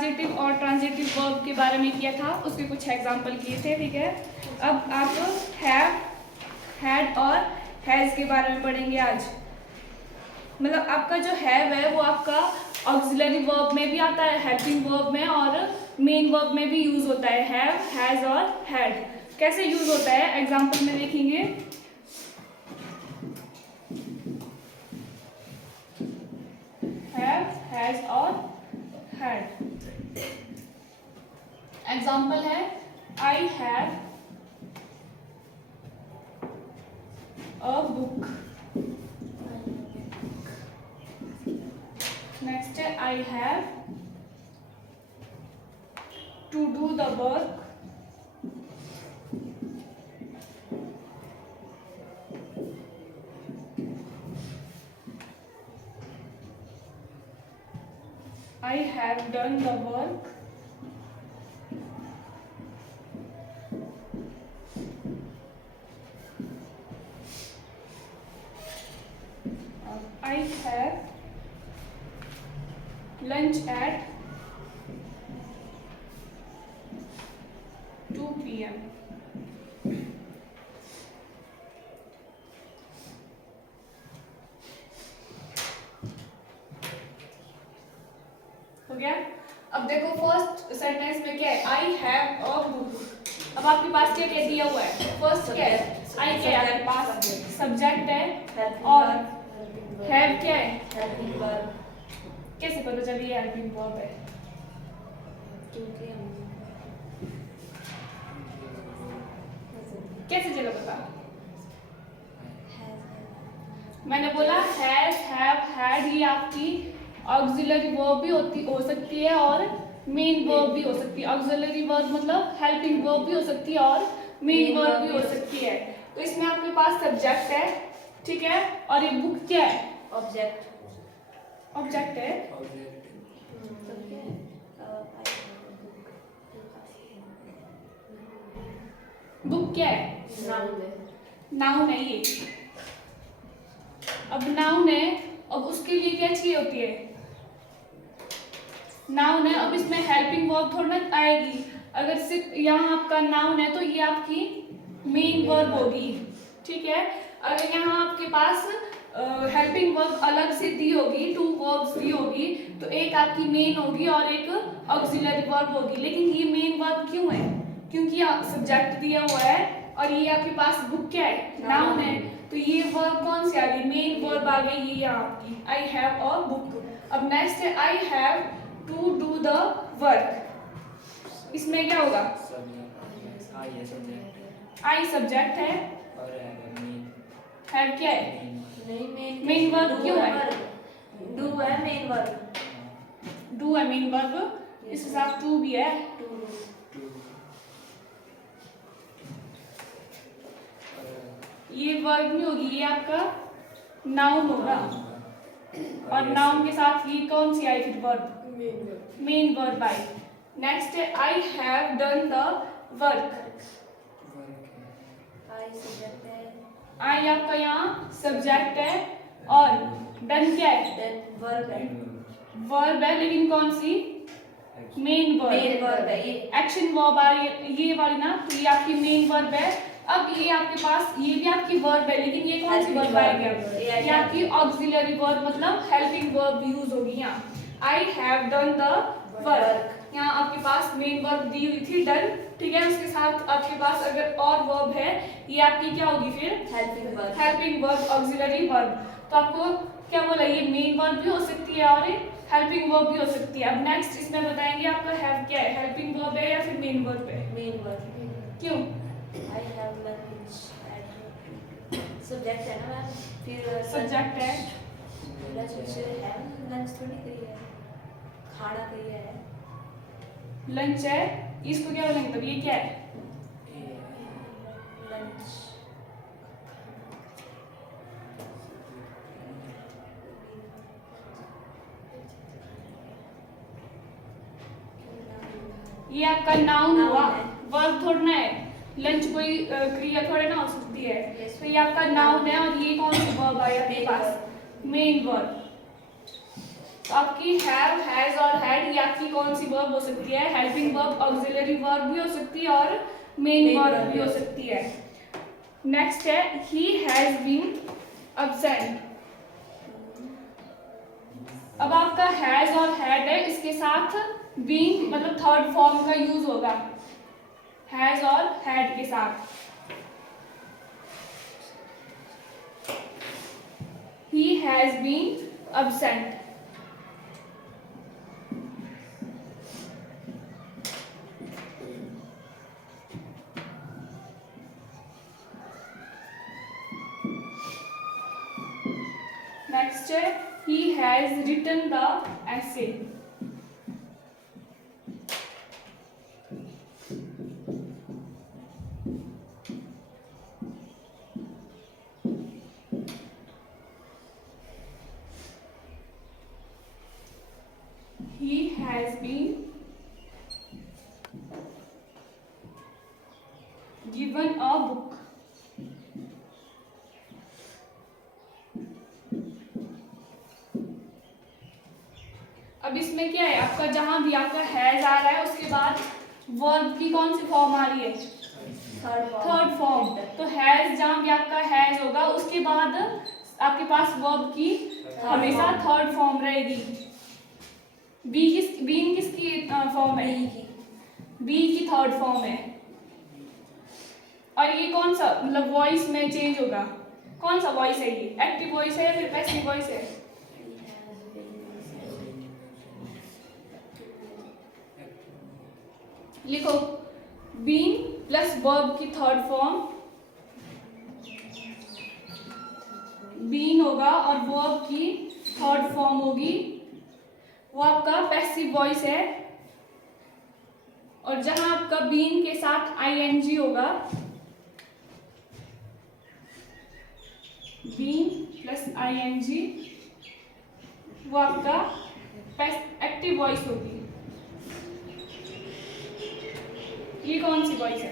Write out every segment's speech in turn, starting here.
Transitive और transitive verb के बारे में किया था, उसके कुछ एग्जांपल किए थे, ठीक है। अब आप हैव, हैड और हैज़ के बारे में पढ़ेंगे आज। मतलब आपका जो हैव है वो आपका ऑक्सिलरी वर्ब में भी आता है, हेल्पिंग वर्ब में और मेन वर्ब में भी यूज होता है, हैव, हैज और हैड। कैसे यूज होता है एग्जांपल में देखेंगे। हैव, हैज और हैड। एग्जांपल है I have a book. Next है I have to do the work. I have done the work. I have lunch at 2 p.m. हो गया। अब देखो फर्स्ट सेंटेंस में क्या है, आई हैव अ बुक। अब आपके पास क्या क्या दिया हुआ है, फर्स्ट क्या है, आई क्या है आपके पास, सब्जेक्ट है, और हैव क्या है, हेल्पिंग वर्ब। कैसे पता चली ये हेल्पिंग वर्ब है, कैसे चला पता। मैंने बोला हैज, हैव, हैड ये आपकी ऑक्सिलरी वर्ब भी हो सकती है और मेन वर्ब भी हो सकती है। ऑक्सिलरी वर्ब मतलब हेल्पिंग वर्ब भी हो सकती है और मेन वर्ब भी हो सकती है। तो इसमें आपके पास सब्जेक्ट है, ठीक है, और ये बुक क्या है, ऑब्जेक्ट, ऑब्जेक्ट है। बुक क्या है, नाउन है ये। अब नाउन है, अब उसके लिए क्या चाहिए होती है, नाउन है। अब इसमें हेल्पिंग वर्ब थोड़ा ना आएगी, अगर सिर्फ यहाँ आपका नाउन है तो ये आपकी मेन वर्ब होगी, ठीक है। अगर यहाँ आपके पास हेल्पिंग वर्ब अलग से दी होगी, टू वर्ब्स दी होगी, तो एक आपकी मेन होगी और एक ऑक्सिलरी वर्ब होगी। लेकिन ये मेन वर्ब क्यों है, क्योंकि सब्जेक्ट दिया हुआ है और ये आपके पास बुक क्या है, नाउन है, तो ये वर्ब कौन सी आ गई, मेन वर्ब आ गई ये आपकी, आई हैव अ बुक। अब नेक्स्ट है I have to do the work. इसमें क्या होगा, आई सब्जेक्ट है, हैव क्या है, मेन वर्ब क्यों है, डू है मेन वर्ब, डू है मेन वर्ब, इसके साथ टू भी है। ये वर्ब नहीं होगी, ये आपका नाउन होगा, और नाउन के साथ ये कौन सी आई फिर वर्ब, मेन वर्ब आई। नेक्स्ट है I have done the work. I आपका यहाँ सब्जेक्ट है और डन क्या है, वर्ब है, वर्ब है, लेकिन कौन सी, मेन वर्ब है, ये एक्शन वर्ब आ रही है ये वाली ना, तो ये आपकी मेन वर्ब है। अब ये आपके पास ये भी आपकी वर्ब है, लेकिन ये कौन सी वर्ब आएगी, ये आपकी ऑक्सिलरी वर्ब मतलब हेल्पिंग वर्ब यूज होगी यहाँ। आई हैव डन द वर्क, यहाँ आपके पास मेन वर्ब दी हुई थी डन, ठीक है, उसके साथ आपके पास अगर और वर्ब है ये आपकी क्या होगी फिर, हेल्पिंग वर्ब, ऑक्सिलरी वर्ब। तो आपको क्या बोला, ये मेन वर्ब भी हो सकती है और हेल्पिंग वर्ब भी हो सकती है। अब नेक्स्ट इसमें बताएंगे आपका हैव क्या है, हेल्पिंग वर्ब है या फिर मेन वर्ब है, मेन वर्ब। क्यों, I have lunch at, subject है ना मैम, फिर सब्जेक्ट है, लंच है, लंच थोड़ी कही है, खाना कही है, लंच है, इसको क्या बोलेंगे तब, ये क्या है, लंच, ये आपका नाउन हुआ, वर्ब थोड़ा ना है, लंच कोई क्रिया थोड़े ना हो सकती है, तो ये आपका नाउन है और ये कौन सी वर्ब आया आपके पास, मेन वर्ब। तो आपकी हैव, हैज और हैड, ये आपकी कौन सी वर्ब हो सकती है? हेल्पिंग वर्ब, ऑक्सिलरी वर्ब भी हो सकती है और मेन वर्ब भी हो सकती है। नेक्स्ट है ही हैज बीन अब्सेंट। अब आपका हैज और हैड है, इसके साथ बीन मतलब थर्ड फॉर्म का यूज होगा हैज और हैड के साथ। He has been absent. Next, he has written the essay. He has been given a book. अब इसमें क्या है आपका, जहां भी आपका हैज आ रहा है उसके बाद वर्ब की कौन सी फॉर्म आ रही है? Third form. तो हैज, जहां भी आपका हैज होगा उसके बाद आपके पास वर्ब की हमेशा थर्ड फॉर्म रहेगी। बीन किसकी फॉर्म है? बी की थर्ड फॉर्म है। और ये कौन सा मतलब वॉइस में चेंज होगा? कौन सा वॉइस है ये? एक्टिव वॉइस है या फिर पैसिव वॉइस है? लिखो, बीन प्लस वर्ब की थर्ड फॉर्म बीन होगा और वर्ब की थर्ड फॉर्म होगी, वो आपका पैसिव वॉइस है। और जहां आपका बीन के साथ आईएनजी होगा, बीन प्लस आईएनजी, वो आपका एक्टिव वॉइस होगी। ये कौन सी वॉइस है?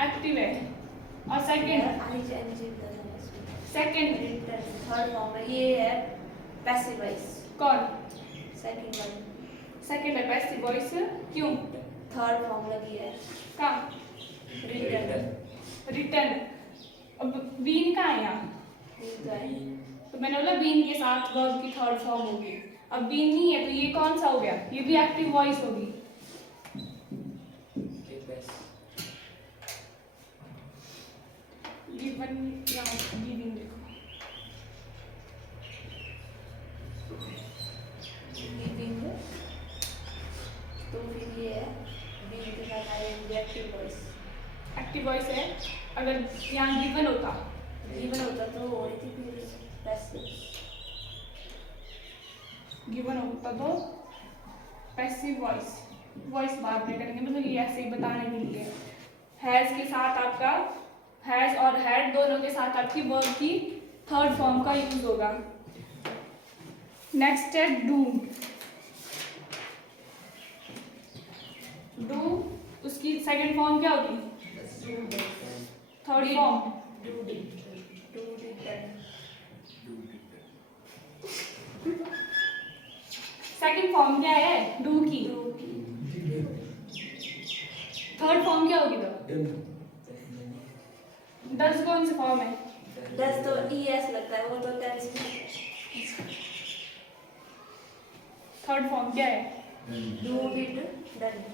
एक्टिव है। और सेकंड थर्ड फॉर्म है, ये है पैसिव वॉइस। कौन? सेकंड वन, सेकंड है पैसिव वॉइस। क्यों? थर्ड फॉर्म लगी है का रिटर्न। रिटर्न। अब बीन कहाँ है यहाँ? तो मैंने बोला बीन के साथ वर्ब की थर्ड फॉर्म होगी। अब बीन नहीं है तो ये कौन सा हो गया? ये भी एक्टिव वॉइस होगी। गिवन यहाँ गिविंग लिखो। गिविंग, तो फिर ये है बीन के साथ आएंगे एक्टिव वॉइस। एक्टिव वॉइस है। अगर यहाँ गिवन होता तो हो रही थी फिर पैसिव। गिवन होता तो पैसिव वॉइस। वॉइस बाद में करेंगे, मतलब ये ऐसे ही बताने के लिए। हैज के साथ आपका, हैज और हैड दोनों के साथ आपकी वर्ब की थर्ड फॉर्म का यूज होगा। नेक्स्ट है डू। डू, उसकी सेकंड फॉर्म क्या होगी? थर्ड फॉर्म सेकंड फॉर्म क्या है डू की? थर्ड फॉर्म क्या होगी? तो डज कौन सी फॉर्म है? दस तो ES लगता है, वो तो टेंस में। थर्ड फॉर्म क्या है? Do did done.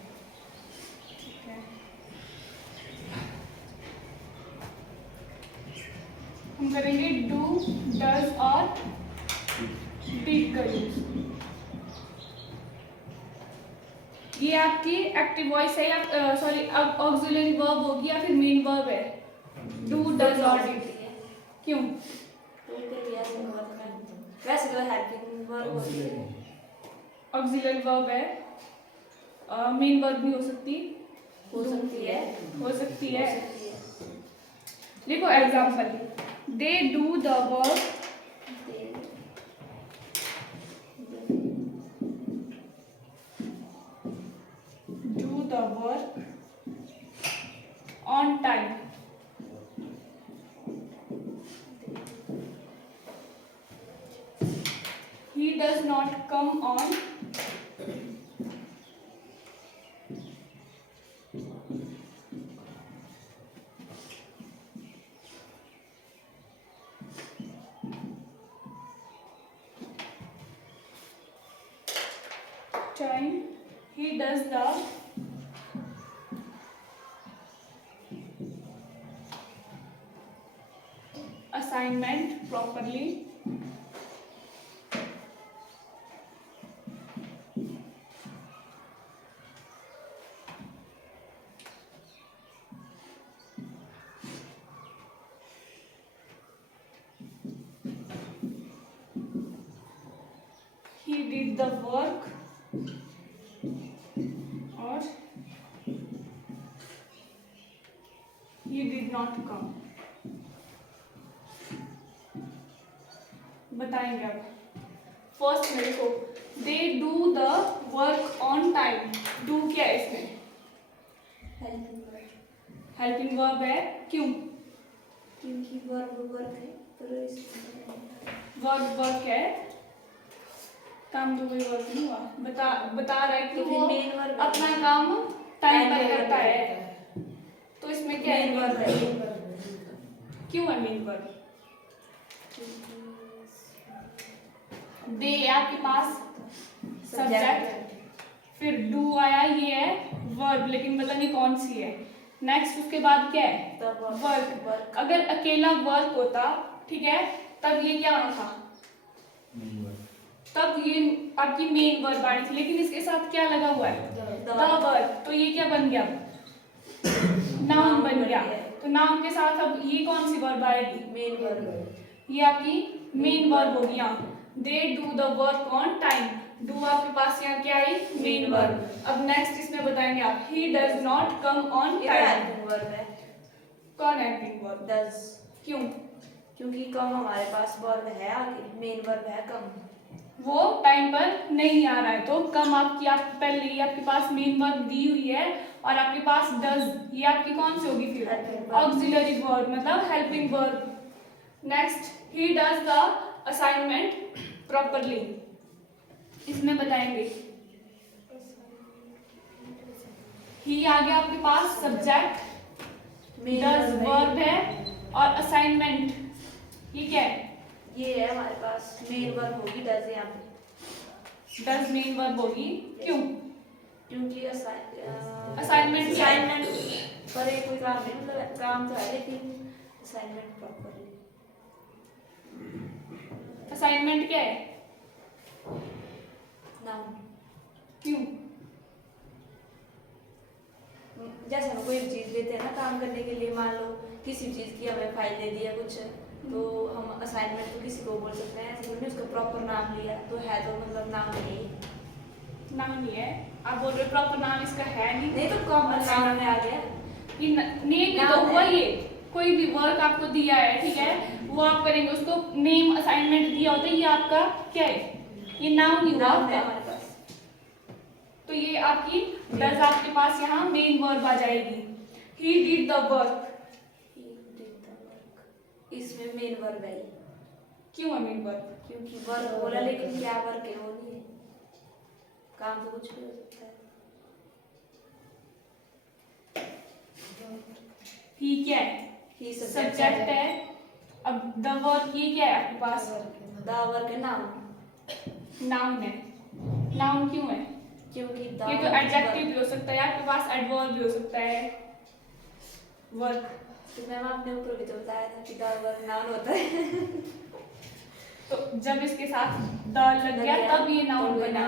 हम करेंगे डू, डज और डिड का यूज। ये आपकी एक्टिव वॉइस है या सॉरी अब ऑक्सिलरी वर्ब होगी या फिर मेन वर्ब है? डू, डज और डिड। क्यों? वैसे तो हेल्पिंग वर्ब होती है। ऑक्सिलरी वर्ब है, मेन वर्ब भी हो सकती हो सकती है। हो सकती है। देखो example, they do the work on time. does not come on time. He does the assignment properly. He did the work, or he did not come. बताएंगे अब। फर्स्ट में देखो, दे do the work on time. Do क्या है इसमें? Helping verb है। क्यों? क्योंकि वर्ब है, पर वर्क है, काम तो कोई वर्क नहीं हुआ। बता रहा है कि तो वो मेन वर्ब अपना काम टाइम पर करता है, तो इसमें क्या है? मेन वर्ब है। क्यों है मेन वर्ब? दे आपके पास सब्जेक्ट, फिर डू आया, ये है वर्ब, लेकिन पता नहीं कौन सी है। नेक्स्ट उसके बाद क्या है? वर्क। अगर अकेला वर्क होता, ठीक है, तब ये क्या होना था? तब ये आपकी मेन वर्ब आनी थी, लेकिन इसके साथ क्या लगा हुआ है? The verb. तो ये क्या बन गया? नाउन बन गया। तो नाउन के साथ अब ये कौन सी वर्ब आएगी? Main verb. ये आपकी मेन वर्ब होगी। यहाँ they do the work on time. Do आपके पास यहाँ क्या आई? Main verb. अब नेक्स्ट इसमें बताएंगे आप, he does not come on time. Helping verb है। कौन हेल्पिंग वर्ब? डज। क्यों? क्योंकि कम हमारे पास वर्ब है आगे, मेन वर्ब है कम। वो टाइम पर नहीं आ रहा है, तो कम आपकी, आप पहले ही आपके पास मेन वर्ब दी हुई है, और आपके पास डज, ये आपकी कौन सी होगी फिर? ऑक्सिलरी वर्ब, मतलब helping verb. Next, he does the assignment properly. इसमें बताएंगे, ही आ गया आपके पास सब्जेक्ट, डज वर्ब है, और असाइनमेंट ये क्या है? ये है हमारे पास मेन वर्ब होगी डज। यहाँ पे डज मेन वर्ब होगी। क्यों? क्योंकि असाइनमेंट पर ये कोई काम नहीं, मतलब काम तो है, लेकिन असाइनमेंट प्रॉपरली। असाइनमेंट क्या है? नाउन। क्यों? जैसे हम कोई चीज देते हैं ना काम करने के लिए, मान लो किसी चीज की हमें फाइल दे दिया कुछ, तो हम असाइनमेंट तो किसी को बोल सकते हैं, ऐसे हमने उसका प्रॉपर नाम लिया, तो है तो मतलब नाम नहीं, नाम नहीं है। आप बोल रहे प्रॉपर नाम इसका है नहीं। नहीं तो कॉमन नाम में आ गया। ये नेम तो हुआ। ये कोई भी वर्क आपको दिया है, ठीक है, वो आप करेंगे, उसको नेम असाइनमेंट दिया होता है, ये आपका क्या है? ये नाउन ही हुआ नाम है हमारे पास। तो ये आपकी डज आपके पास यहाँ मेन वर्ब आ जाएगी। He did the work. इसमें मेन वर्ब है। क्यों है मेन वर्ब? क्योंकि वर्क बोला, लेकिन क्या वर्क है वो नहीं है, काम तो कुछ भी हो सकता है। ही क्या है? ही सब्जेक्ट है। अब द वर्क ये क्या है आपके पास? द वर्क है नाउन। नाउन है। नाउन क्यों है? क्योंकि ये तो एडजेक्टिव भी हो सकता है, आपके पास एडवर्ब भी हो सकता है। वर्क तो मैम आपने ऊपर भी तो बताया था कि द वर्क नाउन होता है। तो जब इसके साथ द लग गया तब ये नाउन बना।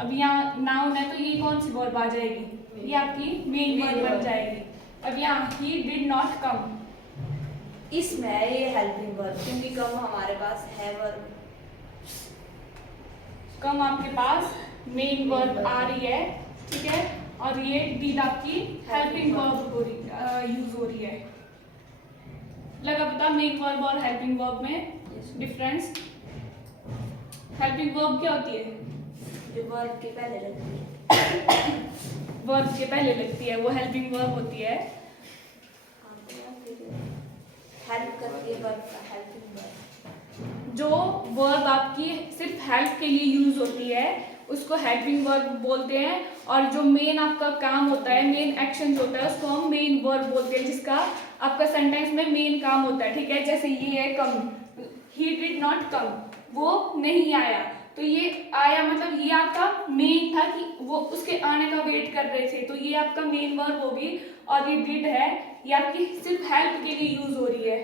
अब यहाँ नाउन है, तो ये कौन सी वर्ब आ जाएगी? ये आपकी मेन वर्ब बन जाएगी। अब यहाँ ही डिड नॉट कम, इसमें है ये हेल्पिंग वर्ब, क्योंकि कम हमारे पास है वर्ब। कम आपके पास मेन वर्ब आ रही है, ठीक है, और ये डिड आपकी हेल्पिंग वर्ब हो रही, यूज हो रही है। लगा पता मेन वर्ब और हेल्पिंग वर्ब में डिफरेंस? हेल्पिंग वर्ब क्या होती है? जो वर्ब के पहले लगती है। वर्ब के पहले लगती है, वो हेल्पिंग वर्ब होती है। हेल्प करती है वर्ब का, हेल्पिंग वर्ब। जो वर्ब आपकी सिर्फ हेल्प के लिए यूज होती है उसको हेल्पिंग वर्ब बोलते हैं, और जो मेन आपका काम होता है, मेन एक्शन जो होता है उसको हम मेन वर्ब बोलते हैं, जिसका आपका सेंटेंस में मेन काम होता है। ठीक है, जैसे ये है कम, ही डिड नॉट कम, वो नहीं आया, तो ये आया मतलब ये आपका मेन था कि वो उसके आने का वेट कर रहे थे, तो ये आपका मेन वर्ब होगी। और ये डिड है, ये आपकी सिर्फ हेल्प के लिए यूज हो रही है।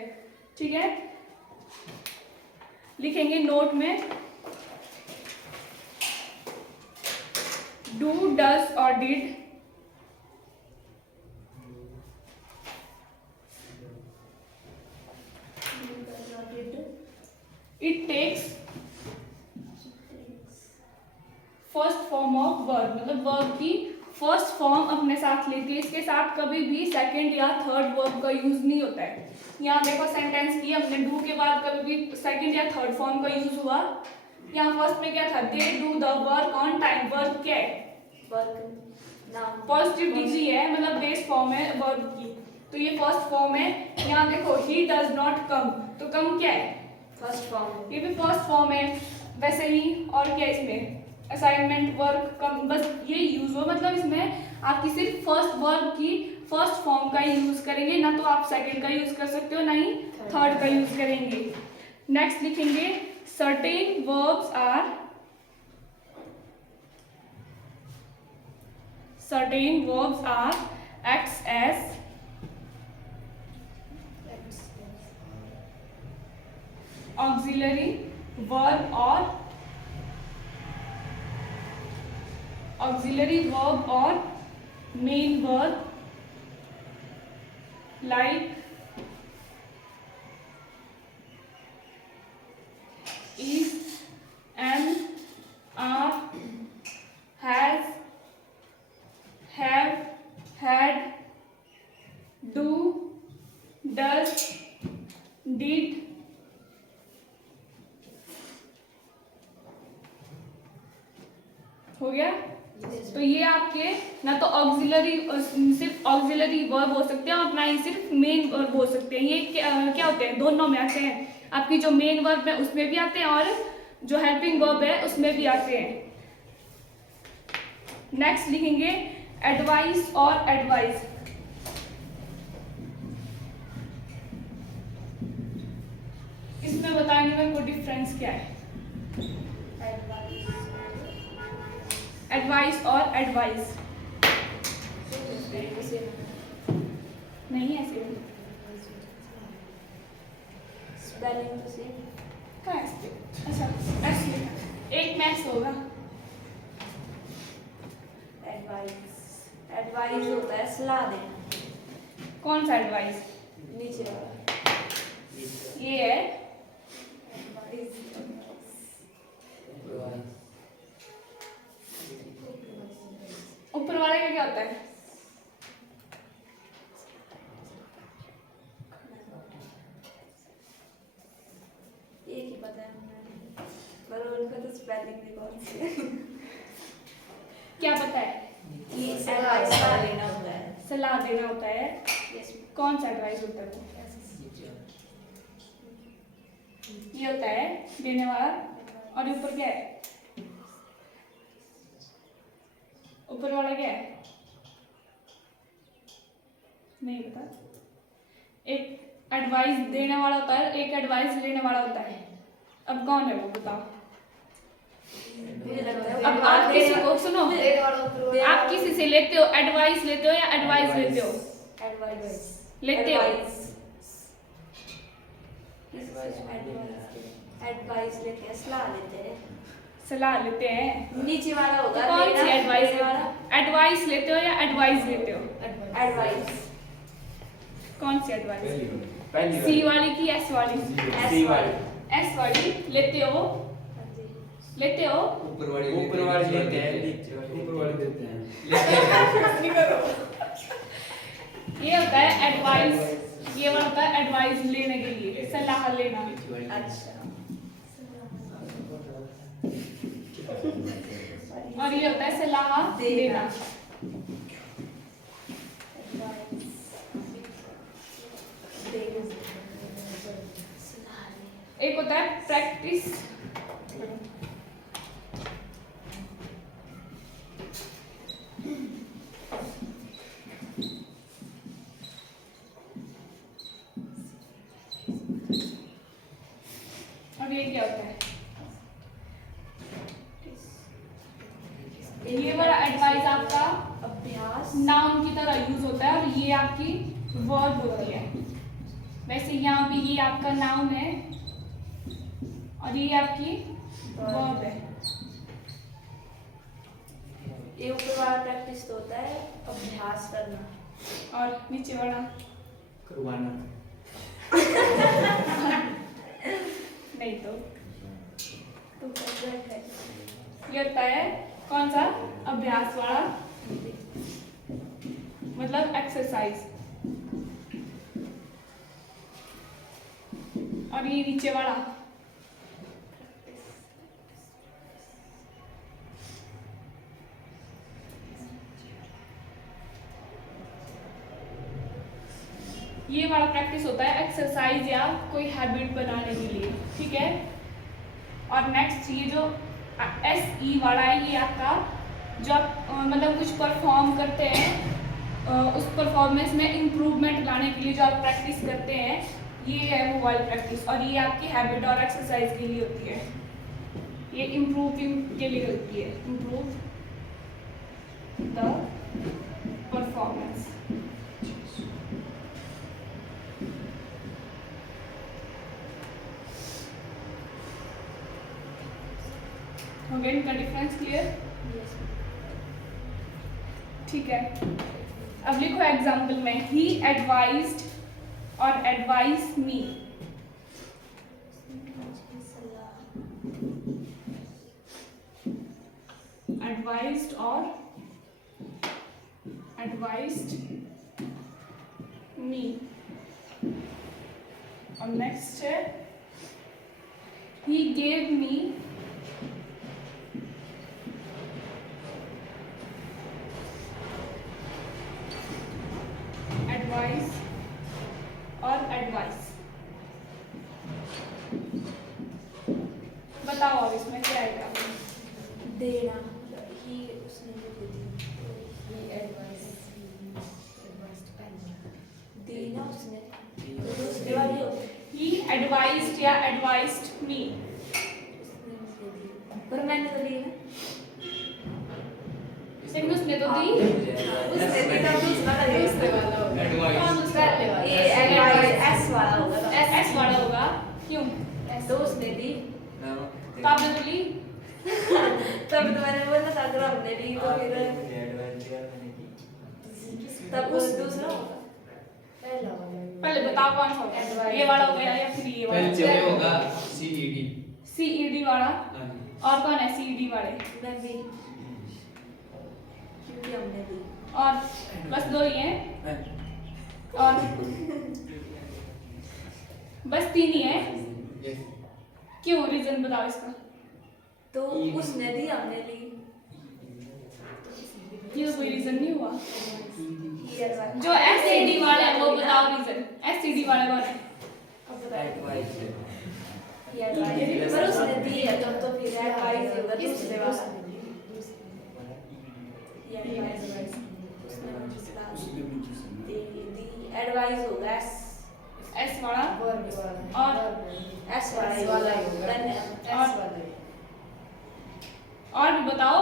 ठीक है, लिखेंगे नोट में डू, डज और did it takes first form of verb, मतलब वर्ब की फर्स्ट फॉर्म अपने साथ लेती है, इसके साथ कभी भी सेकंड या थर्ड वर्ब का यूज नहीं होता है। यहाँ देखो सेंटेंस की हमने डू के बाद कभी भी सेकंड या थर्ड फॉर्म का यूज हुआ। यहाँ फर्स्ट में क्या था, दे do the work on time, work क्या है, पॉजिटिव डिग्री है, मतलब बेस फॉर्म है वर्ब की, तो ये फर्स्ट फॉर्म है। यहाँ देखो ही डज नॉट कम, तो कम क्या है, फर्स्ट फॉर्म, ये भी फर्स्ट फॉर्म है। वैसे ही और क्या इसमें असाइनमेंट वर्क कम, बस ये यूज हो, मतलब इसमें आपकी सिर्फ फर्स्ट वर्ब की फर्स्ट फॉर्म का यूज करेंगे, ना तो आप सेकंड का यूज कर सकते हो ना ही थर्ड का यूज करेंगे। नेक्स्ट लिखेंगे certain verbs are, certain verbs are acts as auxiliary verb or main verb, like is, am, are, has, have, had, do, does, did, हो गया। तो ये आपके ना तो ऑक्सिलरी, सिर्फ ऑक्सिलरी वर्ब हो सकते हैं और ना ही सिर्फ मेन वर्ब हो सकते हैं। ये क्या होते हैं, दोनों में आते हैं, आपकी जो मेन वर्ब है उसमें भी आते हैं और जो हेल्पिंग वर्ब है उसमें भी आते हैं। नेक्स्ट लिखेंगे एडवाइस और एडवाइस। इसमें बताएंगे मेरे को डिफरेंस क्या है, एडवाइस और एडवाइस नहीं ऐसे स्पेलिंग तो सेम, कहाँ है? अच्छा ऐसे एक मैच होगा। एडवाइस होता है सलाह देना। कौन सा एडवाइस, नीचे वाला ये है एडवाइस, ऊपर वाले का क्या होता है, एक ही पता है मुझे, पर उनका तो स्पेलिंग भी कौन सी है। क्या पता है, ये सलाह लेना होता है, सलाह देना होता है। यस, कौन सा एडवाइस होता है वो, ये होता है देने वाला, और ऊपर क्या है, ऊपर वाला क्या है नहीं पता। एक एडवाइस देने वाला होता है, एक एडवाइस लेने वाला होता है। अब कौन है वो बताओ। मुझे लगता है अब आप किसी को सुनो, आप किसी से लेते हो, एडवाइस लेते हो या एडवाइस लेते हो, एडवाइस लेते हो, एडवाइस लेते हैं, सलाह लेते हैं, सलाह लेते हैं। नीचे वाला तो होगा कौन सी एडवाइस देने वाला, एडवाइस लेते हो या एडवाइस लेते हो, एडवाइस, कौन सी एडवाइस, पहली सी वाली की एस वाली, सी वाली, एस वाली लेते हो, लेते हो ऊपर वाली लेते हैं, नीचे वाली देते हैं। नहीं करो। ये होता है एडवाइस, ये वाला होता है एडवाइस लेने के लिए, सलाह लेना। अच्छा, और ये होता है सलाह देना। एक होता है प्रैक्टिस नाउन की तरह यूज होता है और ये आपकी वर्ब होती है। वैसे यहाँ भी ये आपका नाउन है और ये आपकी वर्ब है। ये ऊपर वाला प्रैक्टिस तो होता है अभ्यास करना, और नीचे वाला करवाना। नहीं तो तो परफेक्ट है। ये होता है कौन सा अभ्यास वाला, मतलब एक्सरसाइज। और ये नीचे वाला ये वाला प्रैक्टिस होता है एक्सरसाइज या कोई हैबिट बनाने के लिए, ठीक है। और नेक्स्ट ये जो SE वाला है, ये आपका जो आप मतलब कुछ परफॉर्म करते हैं उस परफॉर्मेंस में इम्प्रूवमेंट लाने के लिए जो आप प्रैक्टिस करते हैं, ये है वो वाली प्रैक्टिस। और ये आपकी हैबिट और एक्सरसाइज के लिए होती है, ये इम्प्रूविंग के लिए होती है, इम्प्रूव द परफॉर्मेंस। हो गया इनका डिफरेंस क्लियर? ठीक है, अब लिखो एग्जाम्पल में, ही एडवाइज्ड और एडवाइस मी। एडवाइज्ड और एडवाइज्ड मी। और नेक्स्ट है ही गेव मी एडवाइस और एडवाइस। बताओ अब इसमें क्या आएगा? देना, ही उसने मुझे दी, देना उसने, तो दूसरे वाली हो, ही एडवाइज्ड या एडवाइस्ड मी। उसने मुझे दी, पर मैंने तो ली ना। लेकिन उसने तो दी। उसने दी तब दूसरा लगेगा। कौन दूसरा लेगा? ये एडवाइस S वाला होगा तब। S वाला होगा, क्यों? तो उसने दी, तो आपने तो ली। तब तो मैंने बोला था अगर हमने ली तो फिर तब उस दूसरा होगा। पहले बताओ कौन सा होगा, ये वाला हो गया या फिर ये पहले वाला? जो होगा CED। CED वाला। हाँ। और कौन है CED वाले? मैं भी, क्योंकि हमने दी। और बस दो ही हैं? और बस तीन ही है? क्यों, रीजन बताओ इसका। तो उसने दी हमने ली। ये तो कोई रीजन नहीं हुआ। ही एडवाइस। जो SED वाले हैं वो बताओ रीजन। SED वाले कौन है? अब बताओ। ही एडवाइस, पर उसने दी है तब तो फिर एडवाइस होगा दूसरे वाला। ही एडवाइस, उसने मुझे सलाह दी, एडवाइस होगा S वाला। और S वाला और भी बताओ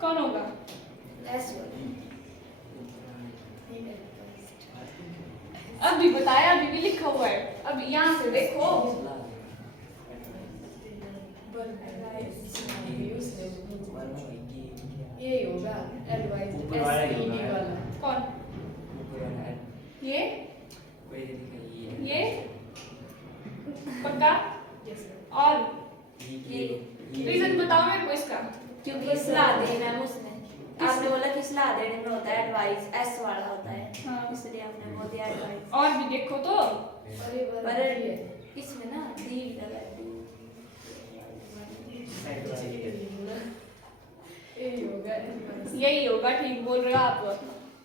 कौन होगा? S वाला। अब भी बताया, अभी भी लिखा हुआ है, अब यहाँ से देखो। ये होगा एडवाइस ऊपर वाला ही SED होगा। वाला। कौन? ये ये पक्का? और रीजन बताओ मेरे को इसका। क्योंकि सलाह दी मैम उसने, आपने बोला कि सलाह देने में होता है एडवाइस, S वाला होता है, हाँ। इसलिए हमने बोल दिया एडवाइस। और भी देखो तो, पर इसमें ना दी भी लगा है। यही होगा एडवाइस। यही होगा, ठीक बोल रहे हो आप।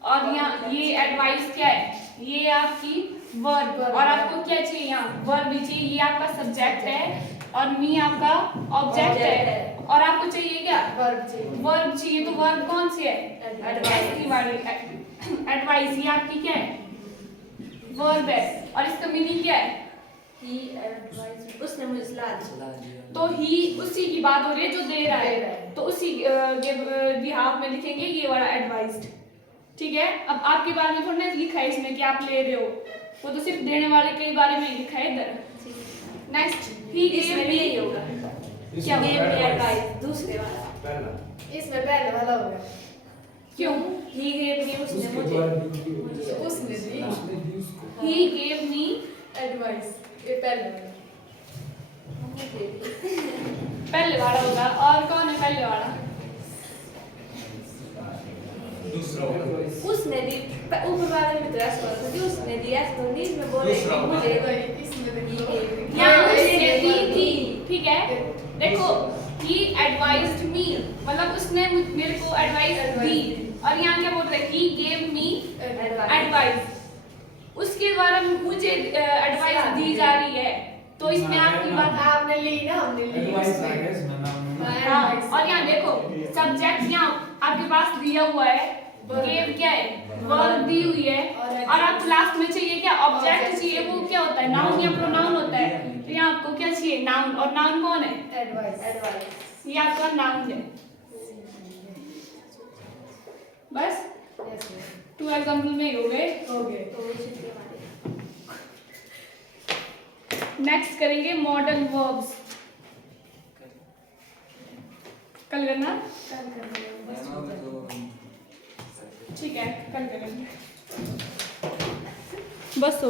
और यहाँ ये एडवाइस क्या है? ये आपकी वर्ब। और आपको क्या चाहिए यहाँ? वर्ब भी चाहिए। ये आपका सब्जेक्ट है और मी आपका ऑब्जेक्ट है। और आपको चाहिए क्या? वर्ब चाहिए। वर्ब चाहिए। तो वर्ब कौन सी है? एडवाइस वाली एडवाइस। ये आपकी क्या है? वर्ब है। और इसका मीनिंग क्या है? ही एडवाइस, उसने मुझे सलाह दी। तो ही उसी की बात हो रही है जो दे रहा दे रहा है, है। तो उसी के बिहाफ में लिखेंगे ये वाला एडवाइज्ड। ठीक है, अब आपके बारे में थोड़ा ना लिखा है इसमें कि आप ले रहे हो, वो तो सिर्फ देने वाले के बारे में ही लिखा है इधर। नेक्स्ट, ही इसमें भी यही होगा, क्या गेव होगा? मी एडवाइस, दूसरे वाला। पहला इसमें पहले वाला होगा। क्यों? ही गेव मी, उसने उसके मुझे, द्वारा दी मुझे उसने दी उसने दी उसको। ही गेव मी एडवाइस, ये पहले वाला। मुझे भी। पहले वाला होगा। और कौन है पहले वाला? दूसरा होगा। उसने दी, ऊपर वाले में तो ऐसा होता कि उसने दी, ऐसा तो नहीं, इसमें बोले दूसरा होगा। मुझे इसमें ही देखो। Gave me. यहाँ हाँ, उसने ये दी वाला। थी, ठीक है। देखो, he advised me, मतलब उसने मेरे को एडवाइस दी, और यहाँ क्या बोल रहे हैं? he gave me एडवाइस, उसके द्वारा मुझे एडवाइस दी जा रही है, तो इसमें आपकी बात। आपने ली ना, हमने ली। एडवाइस आ गया इसमें नाम में। हाँ, और यहाँ देखो सब्जेक्ट यहाँ आपके पास दिया हुआ है, गेव क्या है? वर्ब दी हुई है, और आपको लास्ट में चाहिए क्या? ऑब्जेक्ट चाहिए, वो क्या होता है? नाउन या प्रोनाउन होता है। तो यहाँ आपको क्या चाहिए? नाउन, और नाउन कौन है? एडवाइस। एडवाइस। ये आपका नाउन है। बस यस 2 एग्जाम्पल में ही हो गए। हो गए। तो वो छुट्टी हमारी। नेक्स्ट करेंगे मॉडल वर्ब्स। कल करना? कल करना ठीक है, कल करेंगे। बस हो